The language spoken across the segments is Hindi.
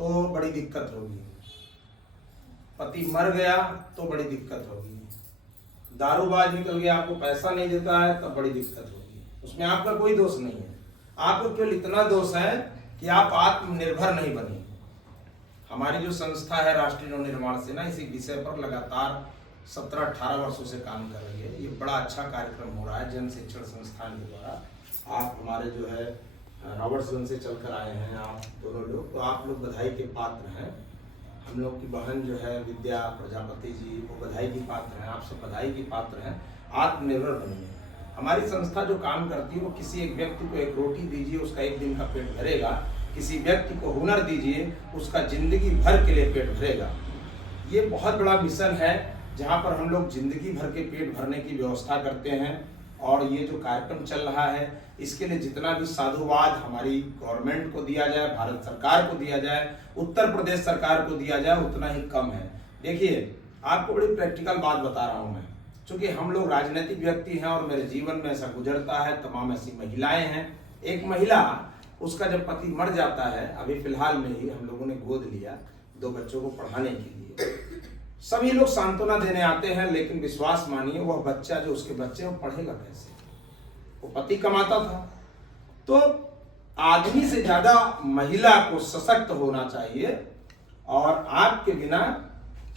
तो बड़ी दिक्कत होगी, पति मर गया तो बड़ी दिक्कत होगी, दारूबाज निकल गया आपको पैसा नहीं देता है तब बड़ी दिक्कत होगी। उसमें आपका कोई दोष नहीं है, आपको केवल इतना दोष है कि आप आत्मनिर्भर नहीं बने। हमारी जो संस्था है राष्ट्रीय नवनिर्माण सेना, इसी विषय पर लगातार 17-18 वर्षों से काम कर रही है। ये बड़ा अच्छा कार्यक्रम हो रहा है जन शिक्षण संस्थान के द्वारा। आप हमारे जो है रॉबर्ट्सगंज से चलकर आए हैं आप दोनों लोग, तो आप लोग बधाई के पात्र हैं। हम लोग की बहन जो है विद्या प्रजापति जी, वो बधाई की पात्र हैं, आप सब बधाई की पात्र हैं। आत्मनिर्भर बनिए। हमारी संस्था जो काम करती है वो किसी एक व्यक्ति को एक रोटी दीजिए उसका एक दिन का पेट भरेगा, किसी व्यक्ति को हुनर दीजिए उसका जिंदगी भर के लिए पेट भरेगा। ये बहुत बड़ा मिशन है जहाँ पर हम लोग जिंदगी भर के पेट भरने की व्यवस्था करते हैं। और ये जो कार्यक्रम चल रहा है इसके लिए जितना भी साधुवाद हमारी गवर्नमेंट को दिया जाए, भारत सरकार को दिया जाए, उत्तर प्रदेश सरकार को दिया जाए, उतना ही कम है। देखिए आपको बड़ी प्रैक्टिकल बात बता रहा हूँ मैं, क्योंकि हम लोग राजनीतिक व्यक्ति हैं और मेरे जीवन में ऐसा गुजरता है, तमाम ऐसी महिलाएं हैं। एक महिला, उसका जब पति मर जाता है, अभी फिलहाल में ही हम लोगों ने गोद लिया 2 बच्चों को पढ़ाने के लिए। सभी लोग सांत्वना देने आते हैं, लेकिन विश्वास मानिए वह बच्चा जो उसके बच्चे वो पढ़ेगा कैसे? वो पति कमाता था। तो आदमी से ज्यादा महिला को सशक्त होना चाहिए, और आपके बिना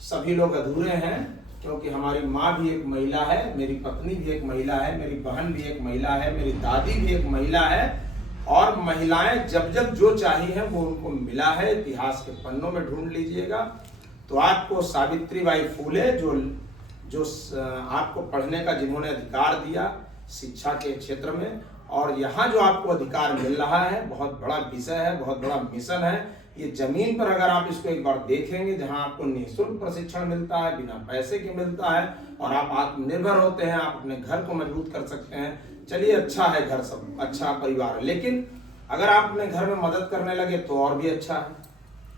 सभी लोग अधूरे हैं, क्योंकि हमारी माँ भी एक महिला है, मेरी पत्नी भी एक महिला है, मेरी बहन भी एक महिला है, मेरी दादी भी एक महिला है। और महिलाएं जब जब जो चाहिए है वो उनको मिला है। इतिहास के पन्नों में ढूंढ लीजिएगा तो आपको सावित्रीबाई फूले जो आपको पढ़ने का जिन्होंने अधिकार दिया शिक्षा के क्षेत्र में, और यहाँ जो आपको अधिकार मिल रहा है बहुत बड़ा विषय है, बहुत बड़ा मिशन है। ये जमीन पर अगर आप इसको एक बार देखेंगे, जहाँ आपको निःशुल्क प्रशिक्षण मिलता है, बिना पैसे के मिलता है, और आप आत्मनिर्भर होते हैं, आप अपने घर को मजबूत कर सकते हैं। चलिए अच्छा है, घर सब अच्छा परिवार है, लेकिन अगर आप अपने घर में मदद करने लगे तो और भी अच्छा है।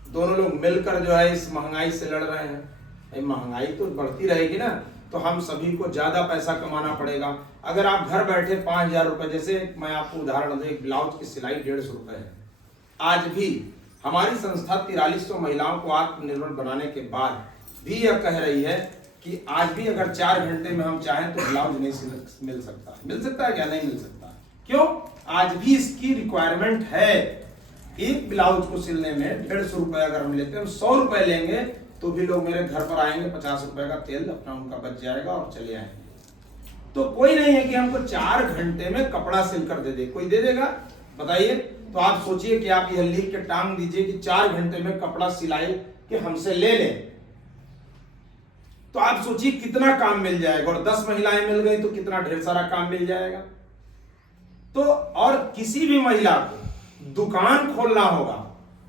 दोनों लोग मिलकर जो है इस महंगाई से लड़ रहे हैं। महंगाई तो बढ़ती रहेगी ना, तो हम सभी को ज्यादा पैसा कमाना पड़ेगा। अगर आप घर बैठे 5,000 रुपए, जैसे मैं आपको उदाहरण दूं, एक ब्लाउज की सिलाई 150 रुपए है। आज भी हमारी संस्था 4300 महिलाओं को आत्मनिर्भर बनाने के बाद भी यह कह रही है कि आज भी अगर 4 घंटे में हम चाहें तो ब्लाउज नहीं मिल सकता। मिल सकता है क्या? नहीं मिल सकता। क्यों? आज भी इसकी रिक्वायरमेंट है। एक ब्लाउज को सिलने में 150 रुपए अगर हम लेते हैं, हम 100 रुपए लेंगे तो भी लोग मेरे घर पर आएंगे, 50 रुपए का तेल अपना उनका बच जाएगा और चले आएंगे। तो कोई नहीं है कि हमको 4 घंटे में कपड़ा सिलकर दे दे। कोई दे देगा? बताइए। तो आप सोचिए कि आप यह लिख के टांग दीजिए कि 4 घंटे में कपड़ा सिलाई के हमसे ले लें, तो आप सोचिए कितना काम मिल जाएगा। और 10 महिलाएं मिल गई तो कितना ढेर सारा काम मिल जाएगा। तो और किसी भी महिला को दुकान खोलना होगा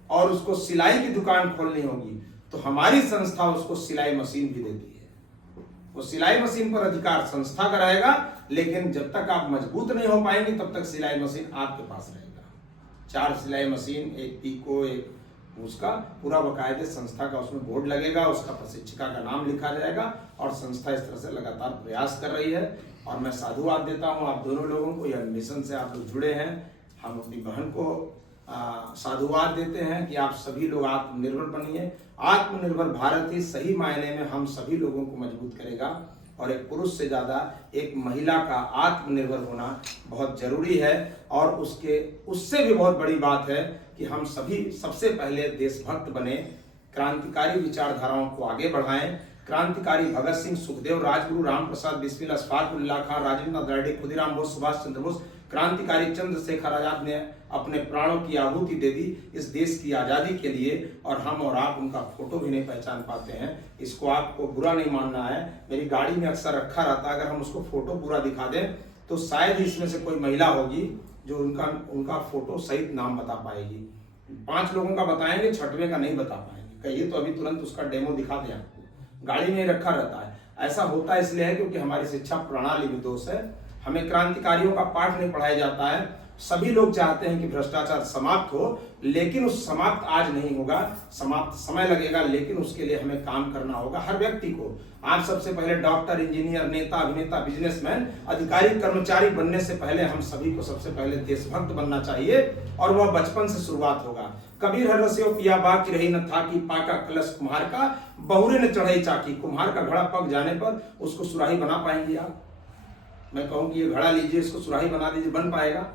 और उसको सिलाई की दुकान खोलनी होगी, तो हमारी संस्था उसको सिलाई मशीन भी देती है। वो सिलाई मशीन पर अधिकार संस्था का रहेगा, लेकिन जब तक आप मजबूत नहीं हो पाएंगे तब तक सिलाई मशीन आपके पास रहेगा। 4 सिलाई मशीन, एक पीको, एक उसका पूरा बकायदे संस्था का उसमें बोर्ड लगेगा, उसका प्रशिक्षिका का नाम लिखा जाएगा। और संस्था इस तरह से लगातार प्रयास कर रही है, और मैं साधुवाद देता हूं आप दोनों लोगों को। यह मिशन से आप लोग जुड़े हैं, हम अपनी बहन को साधुवाद देते हैं कि आप सभी लोग आत्मनिर्भर बनिए। आत्मनिर्भर भारत ही सही मायने में हम सभी लोगों को मजबूत करेगा, और एक पुरुष से ज्यादा एक महिला का आत्मनिर्भर होना बहुत जरूरी है। और उससे भी बहुत बड़ी बात है कि हम सभी सबसे पहले देशभक्त बने, क्रांतिकारी विचारधाराओं को आगे बढ़ाएं। क्रांतिकारी भगत सिंह, सुखदेव, राजगुरु, राम प्रसाद बिस्मिल, अशफाक उल्लाह खां, राजेंद्र नाथ रेड्डी, खुदीराम बोस, सुभाष चंद्र बोस, क्रांतिकारी चंद्रशेखर आजाद ने अपने प्राणों की आहुति दे दी इस देश की आजादी के लिए, और हम और आप उनका फोटो भी नहीं पहचान पाते हैं। इसको आपको बुरा नहीं मानना है, मेरी गाड़ी में अक्सर रखा रहता है। अगर हम उसको फोटो पूरा दिखा दें तो शायद इसमें से कोई महिला होगी जो उनका फोटो सहित नाम बता पाएगी। 5 लोगों का बताएंगे, 6वें का नहीं बता पाएंगे। कहिए तो अभी तुरंत उसका डेमो दिखा दें आपको। गाड़ी में रखा रहता है। ऐसा होता इसलिए है क्योंकि हमारी शिक्षा प्रणाली में दोष है। हमें क्रांतिकारियों का पाठ नहीं पढ़ाया जाता है, सभी लोग चाहते हैं कि भ्रष्टाचार समाप्त हो, लेकिन उस समाप्त आज नहीं होगा, समाप्त समय लगेगा, लेकिन उसके लिए हमें काम करना होगा हर व्यक्ति को। आप सबसे पहले डॉक्टर, इंजीनियर, नेता, अभिनेता, बिजनेसमैन, अधिकारी, कर्मचारी बनने से पहले हम सभी को सबसे पहले देशभक्त बनना चाहिए, और वह बचपन से शुरुआत होगा। कबीर हर रस्यो पिया बाकी रही न था कि पाका कलश कुम्हार का, बहुरे ने चढ़ाई चाकी। कुम्हार का घड़ा पक जाने पर उसको सुराही बना पाएंगे आप? मैं कहूं कि ये घड़ा लीजिए, इसको सुराही बना दीजिए, बन पाएगा?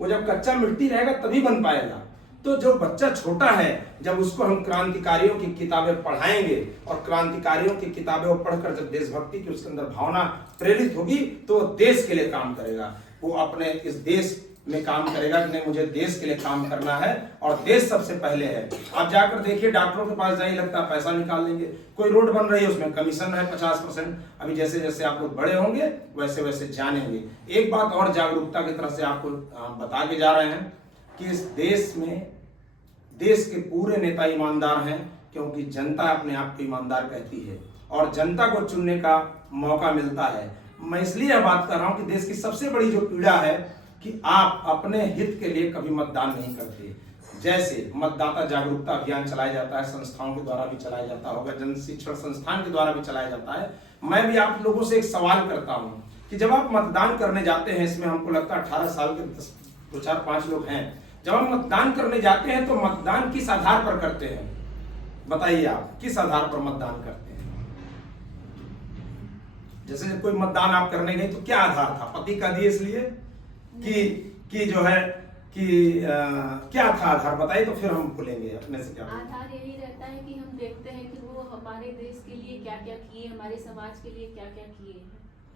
वो जब कच्चा मिट्टी रहेगा तभी बन पाएगा। तो जो बच्चा छोटा है, जब उसको हम क्रांतिकारियों की किताबें पढ़ाएंगे, और क्रांतिकारियों की किताबें पढ़कर जब देशभक्ति की उसके अंदर भावना प्रेरित होगी, तो देश के लिए काम करेगा। वो अपने इस देश में काम करेगा कि नहीं, मुझे देश के लिए काम करना है, और देश सबसे पहले है। आप जाकर देखिए, डॉक्टरों के पास जाइए, लगता है पैसा निकाल लेंगे। कोई रोड बन रही है, उसमें कमीशन है 50%। अभी जैसे जैसे आप लोग बड़े होंगे वैसे वैसे जानेंगे। एक बात और जागरूकता की तरफ से आपको बता के जा रहे हैं कि इस देश में, देश के पूरे नेता ईमानदार हैं, क्योंकि जनता अपने आप को ईमानदार कहती है, और जनता को चुनने का मौका मिलता है। मैं इसलिए यह बात कर रहा हूं कि देश की सबसे बड़ी जो पीड़ा है कि आप अपने हित के लिए कभी मतदान नहीं करते। जैसे मतदाता जागरूकता अभियान चलाया जाता है, संस्थाओं के द्वारा भी चलाया जाता होगा, जन शिक्षण संस्थान के द्वारा भी चलाया जाता है। मैं भी आप लोगों से एक सवाल करता हूं कि जब आप मतदान करने जाते हैं, इसमें हमको लगता है 18 साल के 2, 4, 5 लोग हैं, जब हम मतदान करने जाते हैं तो मतदान किस आधार पर करते हैं? बताइए आप, किस आधार पर मतदान करते हैं? जैसे जब कोई मतदान आप करने गए तो क्या आधार था? पति का दिए इसलिए कि जो है कि क्या था आधार? बताइए तो फिर हम बोलेंगे अपने से। क्या आधार यही रहता है कि हम देखते हैं कि वो हमारे देश के लिए क्या क्या किए, हमारे समाज के लिए क्या क्या किए।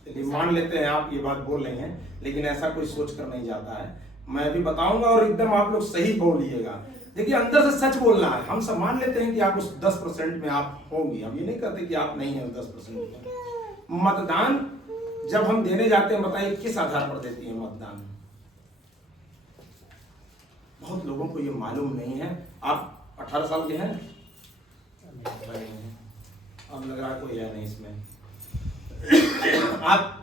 चलिए मान लेते हैं आप ये बात बोल रहे हैं, लेकिन ऐसा कोई सोच कर नहीं जाता है। मैं भी बताऊंगा और एकदम आप लोग सही बोलिएगा। देखिए, अंदर से सच बोलना है। हम सब मान लेते हैं कि आप उस 10% में आप होंगी, हम ये नहीं कहते कि आप नहीं है 10% में। मतदान जब हम देने जाते हैं, बताइए किस आधार पर देती है मतदान? बहुत लोगों को ये मालूम नहीं है। आप 18 साल के हैं? अब लग रहा है कोई है नहीं इसमें। आप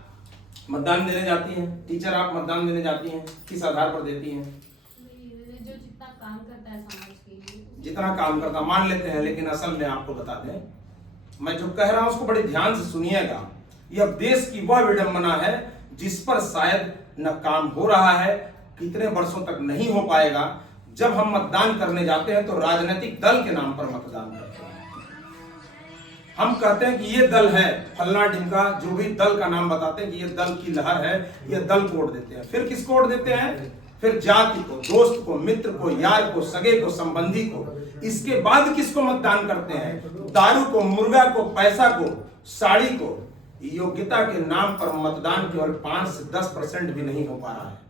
मतदान देने जाती हैं, टीचर आप मतदान देने जाती हैं, किस आधार पर देती हैं? जो जितना काम करता है समाज के लिए, जितना काम करता, मान लेते हैं, लेकिन असल में आपको बता दें, मैं जो कह रहा हूं उसको बड़े ध्यान से सुनिएगा। यह देश की वह विडंबना है जिस पर शायद न काम हो रहा है, कितने वर्षों तक नहीं हो पाएगा। जब हम मतदान करने जाते हैं तो राजनीतिक दल के नाम पर मतदान करते हैं। हम कहते हैं कि ये दल है फलना ढिमका, जो भी दल का नाम बताते हैं कि ये दल की लहर है, ये दल को वोट देते हैं। फिर किसको वोट देते हैं? फिर जाति को, दोस्त को, मित्र को, यार को, सगे को, संबंधी को। इसके बाद किसको मतदान करते हैं? दारू को, मुर्गा को, पैसा को, साड़ी को। योग्यता के नाम पर मतदान केवल 5 से 10% भी नहीं हो पा रहा है।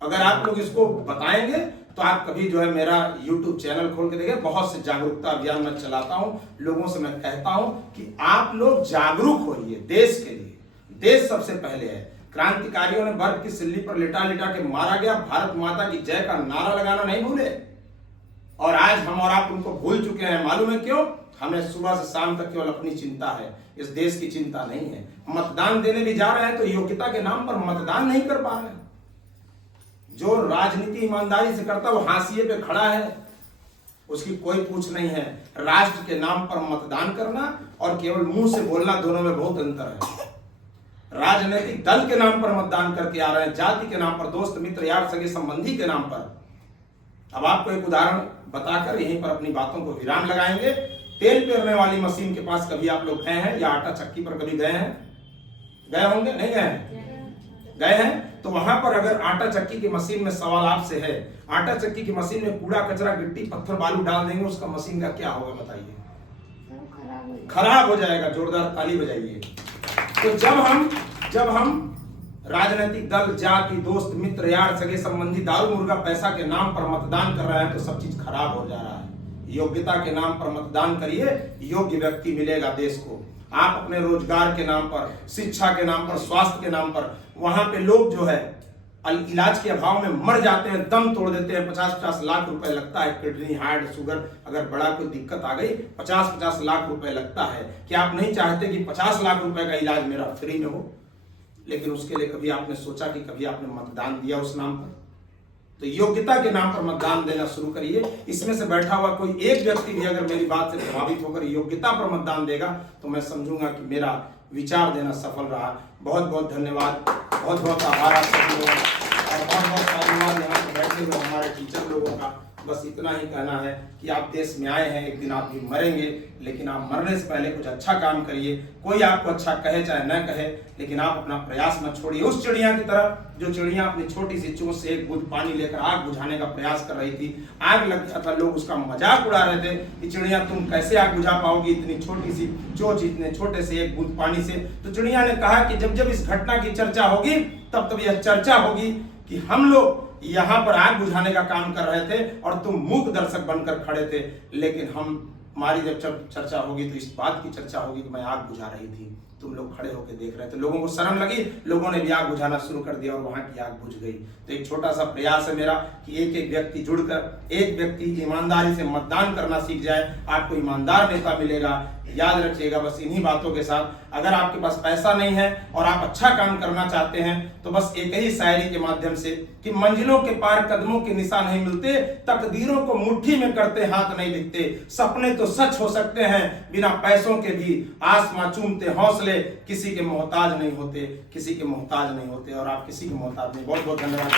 अगर आप लोग इसको बताएंगे तो आप कभी जो है मेरा YouTube चैनल खोल के देखें, बहुत से जागरूकता अभियान मैं चलाता हूं। लोगों से मैं कहता हूं कि आप लोग जागरूक होइए देश के लिए। देश सबसे पहले है। क्रांतिकारियों ने बर्फ की सिल्ली पर लिटा लिटा के मारा गया, भारत माता की जय का नारा लगाना नहीं भूले। और आज हम और आप उनको भूल चुके हैं। मालूम है क्यों? हमें सुबह से शाम तक केवल अपनी चिंता है, इस देश की चिंता नहीं है। मतदान देने भी जा रहे हैं तो योग्यता के नाम पर मतदान नहीं कर पा रहे हैं। जो राजनीति ईमानदारी से करता है वो हाशिए पे खड़ा है, उसकी कोई पूछ नहीं है। राष्ट्र के नाम पर मतदान करना और केवल मुंह से बोलना, दोनों में बहुत अंतर है। राजनीतिक दल के नाम पर मतदान करके आ रहे हैं, जाति के नाम पर, दोस्त मित्र यार सगे संबंधी के नाम पर। अब आपको एक उदाहरण बताकर यहीं पर अपनी बातों को विराम लगाएंगे। तेल पेरने वाली मशीन के पास कभी आप लोग गए हैं, या आटा चक्की पर कभी गए हैं? गए होंगे, नहीं गए? गए हैं। तो वहां पर अगर आटा चक्की की मशीन में, सवाल आपसे है, आटा चक्की की मशीन में कूड़ा कचरा, गिट्टी पत्थर बालू डाल देंगे, उसका मशीन का क्या होगा बताइए? खराब हो जाएगा। जोरदार ताली बजाइए। तो जब हम राजनीतिक दल, जाति, दोस्त मित्र यार सगे संबंधी, दारू मुर्गा पैसा के नाम पर मतदान कर रहे हैं तो सब चीज खराब हो जा रहा है। योग्यता के नाम पर मतदान करिए, योग्य व्यक्ति मिलेगा देश को। आप अपने रोजगार के नाम पर, शिक्षा के नाम पर, स्वास्थ्य के नाम पर, वहां पे लोग जो है इलाज के अभाव में मर जाते हैं, दम तोड़ देते हैं। 50-50 लाख रुपए लगता है। किडनी, हार्ट, शुगर, अगर बड़ा कोई दिक्कत आ गई 50-50 लाख रुपए लगता है। क्या आप नहीं चाहते कि 50 लाख रुपए का इलाज मेरा फ्री में हो? लेकिन उसके लिए कभी आपने सोचा कि कभी आपने मतदान दिया उस नाम पर? तो योग्यता के नाम पर मतदान देना शुरू करिए। इसमें से बैठा हुआ कोई एक व्यक्ति भी अगर मेरी बात से प्रभावित होकर योग्यता पर मतदान देगा तो मैं समझूंगा कि मेरा विचार देना सफल रहा। बहुत बहुत धन्यवाद, बहुत बहुत आभार आप सभी लोगों का, और बहुत बहुत धन्यवाद यहाँ पर बैठे हुए हमारे टीचर लोगों का। बस इतना ही कहना है कि आप देश में आए हैं, एक दिन आप भी मरेंगे, लेकिन आप मरने से पहले कुछ अच्छा काम करिए। कोई आपको अच्छा कहे चाहे न कहे, लेकिन आप अपना प्रयास मत छोड़िए। उस चिड़िया की तरह जो चिड़िया अपनी छोटी सी चोंच से एक बूंद पानी लेकर आग बुझाने का प्रयास कर रही थी, आग लग गया था, लोग उसका मजाक उड़ा रहे थे कि चिड़िया तुम कैसे आग बुझा पाओगी इतनी छोटी सी चोंच, इतने छोटे से एक बूंद पानी से। तो चिड़िया ने कहा कि जब जब इस घटना की चर्चा होगी तब तब यह चर्चा होगी कि हम लोग यहाँ पर आग बुझाने का काम कर रहे थे और तुम मूक दर्शक बनकर खड़े थे, लेकिन हमारी जब चर्चा होगी तो इस बात की चर्चा होगी कि मैं आग बुझा रही थी, तुम लोग खड़े होकर देख रहे थे। लोगों को शर्म लगी, लोगों ने भी आग बुझाना शुरू कर दिया और वहां की आग बुझ गई। तो एक छोटा सा प्रयास है मेरा कि एक एक व्यक्ति जुड़कर, एक व्यक्ति ईमानदारी से मतदान करना सीख जाए, आपको ईमानदार नेता मिलेगा। याद रखिएगा बस इन्हीं बातों के साथ, अगर आपके पास पैसा नहीं है और आप अच्छा काम करना चाहते हैं तो बस एक ही शायरी के माध्यम से कि मंजिलों के पार कदमों के निशान नहीं मिलते, तकदीरों को मुट्ठी में करते हाथ नहीं दिखते, सपने तो सच हो सकते हैं बिना पैसों के भी, आसमां चूमते हौसले किसी के मोहताज नहीं होते, किसी के मोहताज नहीं होते। और आप किसी के मोहताज नहीं। बहुत बहुत धन्यवाद।